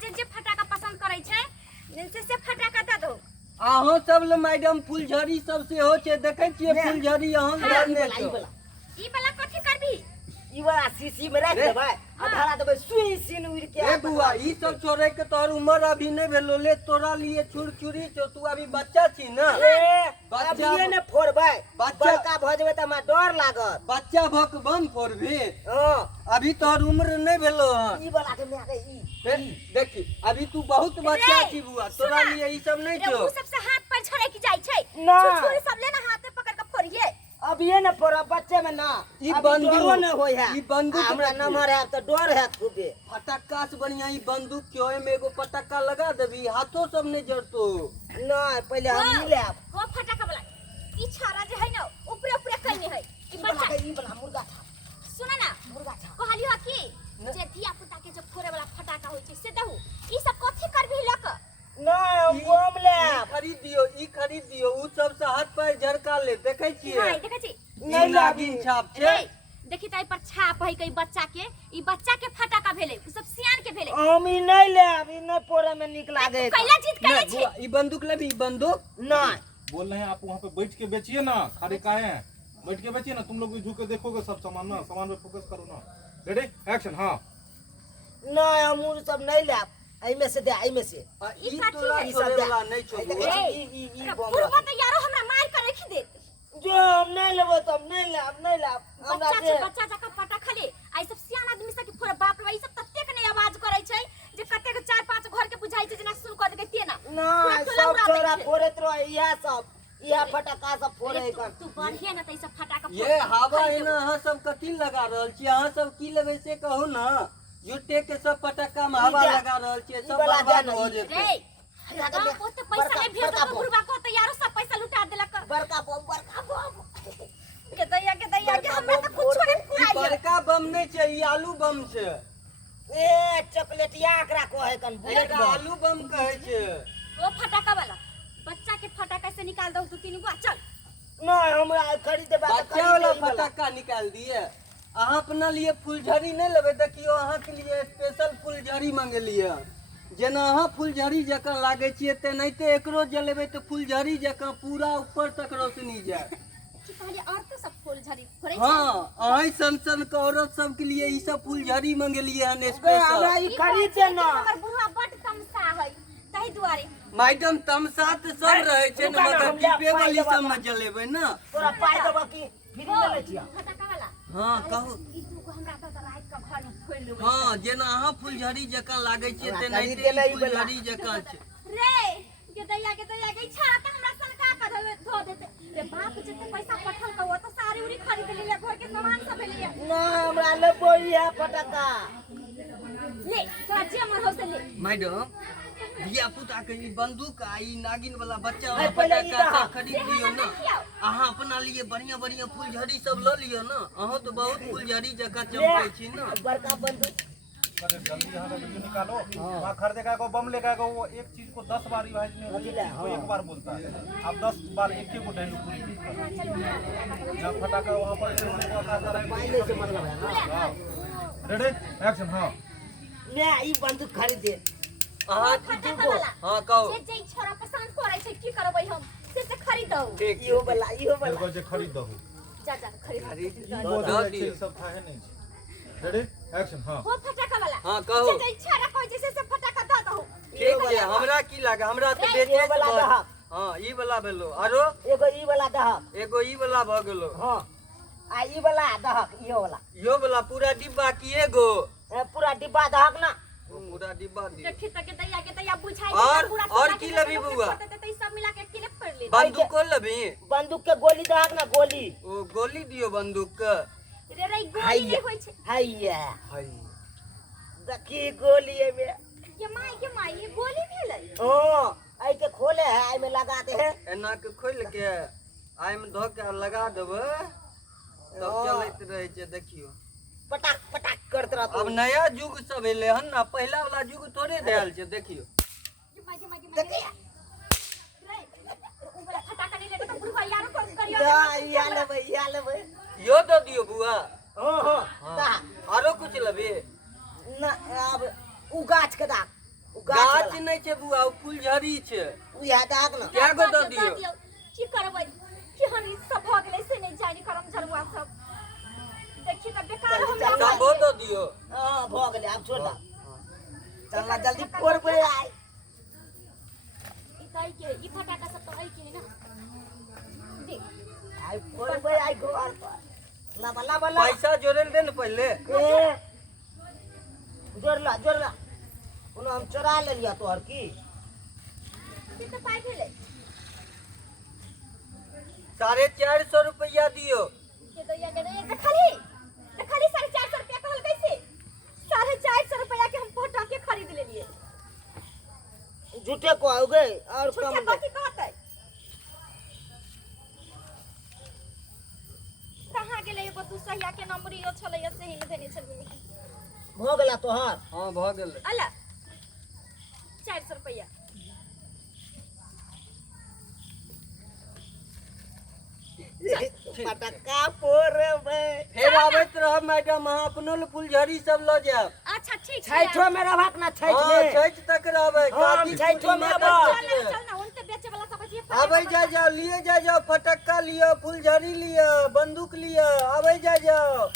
जे फटाका पसंद करे छै से फटाका दे दो। अहाँ सब ले मैडम फुलझड़ी सब से हो छै देखे छियै फुलझड़ी अहाँ ले ई वाला कथि करबी? ई वाला सीसी में रख देबै आ धरा देबै सुई सीन उड़ के। ए बुआ ई सब छोड़े के तोर उम्र अभी नहीं भेलो ले तोरा लिए छुरछुरी छो तू अभी बच्चा छी ना। अभी ने फोड़बै बड़का भ जेबै त हमरा डर लागत। बच्चा भक बम फोड़बे हां अभी तोर उम्र नहीं भेलो हन। ई वाला के मारे ई देखी अभी तू बहुत बच्चा छी बुआ तोरा लिए ई सब नहीं छो। उ सब से हाथ पर छड़े की जाय छै ना। छुरछुरी सब ले ना हाथे पकड़ के फोड़िए। अभी ये न फोड़ा बच्चे में ना ई बंदूक न होय है। ई बंदूक हमरा नंबर है त डर है खूबे। फटक्का से बढ़िया ई बंदूक के ओय में एगो पटक्का लगा देबी हाथों सब नहीं जड़तो। ना पहले हम ही लेब। वो फटाका वाला ई छारा जे है ना ऊपरे ऊपरे कइने है ई बच्चा ई वाला मुर्गा था। सुना ना मुर्गा था कहलियो कि जे धिया पुता के जो फोड़े वाला फटाका होय छै से दहु ई सब कथि करबी लक? ना हम बम लेब। खरीद दियो उ सब से हाथ पैर झरका ले देखे छियै नहीं देखे छी नहीं लागी छाप छै। देखी त पर छाप है कई बच्चा के ई बच्चा के फटाका भेले उ सब सियान के भेले। हम ई नहीं लेब ई नहीं फोड़े में निक लागे। कैला जीत कैले छै ई बंदूक लेबी बंदूक नहीं बोल रहे हैं आप वहाँ पे बैठ के बेचिए ना खाली काहे हैं बैठ के बेचिए ना तुम लोग भी झुक के देखोगे सब सामान ना सामान पे फोकस करो ना। Ready action. हाँ नहीं हम उ सब नहीं लेब। आई में से दे आई में से ई तोरा छोड़े वाला नहीं छोड़ो। ई बम पूर्वा त यारो हमरा मार के रखी दे जो हम नहीं लेबो त हम नहीं लेब हमरा दे। बच्चा जका फटाका ले आई सब सियान आदमी सब के फोड़ बाप रे ई सब तत्ते के नहीं आवाज करे छै जे कते के 4-5 घर के बुझाई छै जना सुन क देते ना। ना सब छोरा फोड़त रह इहा सब इहा फटाका सब फोड़े कर। तू बढ़िया ना त ई सब फटाका ये हवा है ना अहाँ सब कथी लगा रहल छी अहाँ सब की लेबे से कहू ना युटे के सब पटक्का में हवा लगा रहल छी सब बर्बाद हो जेतै। रे लगा पोते पैसा ले भेज तो बुढ़वा को त यारो सब पैसा लुटा देलक। बड़का बम के दैया के हमरा त कुछ नहीं ई फुराइए। बड़का बम नहीं छै ई आलू बम छै। ए चॉकलेटिया एकरा कहै कन बुलेट एकरा आलू बम कहै छै। वो फटाका वाला बच्चा के फटाका से निकाल दो 2-3 गो चल। नहीं हमरा खरीदे बा बच्चा वाला फटाका निकाल दिए। अहाँ अपना लिए फुलझड़ी नहीं लेबे देखियो अहाँ के लिए स्पेशल फुलझड़ी मंगेलिए जेना अहाँ फुलझड़ी जकां लागे छिए तेनाहिते एकरो जलेबे तो फुलझड़ी जकां पूरा ऊपर तक रोशनी जाए। कि पहले और तो सब फूल झड़ी फोड़े छै। हाँ अहीं सन के औरत सब के लिए ई सब फुलझड़ी मंगेलिए हन हमरा स्पेशल। ई खरीदे ना हमर बुढ़वा बड तमसा है तही दुआरे मैडम तमसा तो सब रहे छै ना मगर दीपे वाली सब में जलेबे ना। तोरा पाई देबो की फ्री ले ले छिया। फटाका वाला हाँ कहू ई तू को हमरा त रात के घर में फोड़ लेबै। हाँ जेना अहाँ फुलझड़ी जकां लागे छिए तेनाहिते खरीदे ला ई वाला। फुलझड़ी जकां छै। रे के दैया के छाड़ा त हमरा सनका के धो देते। रे बाप जते पैसा पठल त वो त सारी उरी खरीद ले घर के सामान सब ले ना हमरा लेबो इहा फटाका। ले तोरा जे मन हो से ले। मैडम धिया पुता के ई बंदूक आ ई नागिन वाला बच्चा वाला पहले ई पटाखा दहा। सब खरीद लियो ना। अहाँ अपना लिए बढ़िया बढ़िया फुलझड़ी सब ल लियो ना। अहाँ तो बहुत फुलझड़ी जकां चमकै छी ना। बड़का बंदूक अरे जल्दी यहाँ से वीडियो निकालो वहाँ खरीदेगा को बम लेगा को वो एक चीज को 10 बार रिवाइज नहीं होती है वो एक बार बोलता है आप 10 बार एक ही को डायलॉग पूरी जब फटाका वहाँ पर पहले से मतलब है ना। Ready action. हाँ मैं ई बंदूक खरीदे। अहाँ फटाका वाला हाँ कहो जे जे छोरा पसंद करे छै की करबै हम से खरीदौ। ठीक इहो वाला मेरे को जो खरीद दो जा खरीद दो दियो। सब था है नहीं रेडी एक्शन। हाँ हो फटाका वाला हाँ कहू जे इच्छा रखो जैसे से फटाका द दो। ठीक छै हमरा की लागे हमरा तो बेचे इहो वाला दहा। हाँ ई वाला भेलो आरो एगो ई वाला दहक। एगो ई वाला भ गेलो। हां आ ई वाला दहक इहो वाला। यो वाला पूरा डिब्बा की एगो पूरा डिब्बा दहक ना। पूरा डिब्बा दियो। देखि त के दैया बुझाई और की लेबी बुआ? त सब मिला के किले कर ले। बंदूक को लेबी? बंदूक के गोली दहक ना गोली। ओ गोली दियो बंदूक के। रे रे गोली नहीं होय छै। हैया हाय देखी गोली में ये माई ये गोली भेलै। हां आई के खोले है आई में लगा दे है। एना के खोल के आइ में धो के लगा देबे तब चलैत रहे छै देखियो पटाक पटाक करत रहत। अब नया युग सब एले हन ना पहला वाला युग थोड़े देल छै देखियो। रे ऊपर फटाका नहीं लेके तो बुढ़वा यारो कर करियो। या लेबै यो दो दियो बुआ। हां हां आरो कुछ लेबी? ना अब उ गाछ के दाग गाछ नहीं छे बुआ, उ फुलझड़ी छे। इहा दाग न क्या गो दऽ दियौ? की करबै कि हम ई सब भ गेलै से नहीं जानी करम झरुआ सब देखी त बेकार हम सबो दऽ दियौ। हां भ गेलै अब छोड़ दा चल ना जल्दी फोड़ पे आइ ई तई के ई फटाका सब तो आई के है ना देख आई फोड़ पे आई घर पर लाबा लाबा ला पैसा जोड़ल दे न पहले। ए जोड़ला कोनो हम चोरा ले लिया तोहर की से तो पाई भेलै 450 रुपया दियो। के दैया के दैया खाली 450 रुपया कहल कैसे 450 रुपया के हम फटाके खरीद लेलिए झूठे को आओ गए और छुट्टी कम बाकी कहतै कहाँ गेलै एगो दूसरिया के नंबरियो छलैया से ही देने छलिए भ गेला तोहर हां भ गेलै। अला 400 रुपया पटका फोड़ बे फिर आबैत रह मैडम, अहाँ अपनो ल फुलझड़ी सब ल जाब। अच्छा ठीक है छैठो में रहक ना छैठ हां में छैठ तक रहबै। हम काफी छैठो में छुट्टी रहबै। चल ना उनते बेचे वाला सब जे आबै जाओ लिए जाओ, फटक्का लियो, फुलझड़ी लियो, बंदूक लियो, आबै जाओ।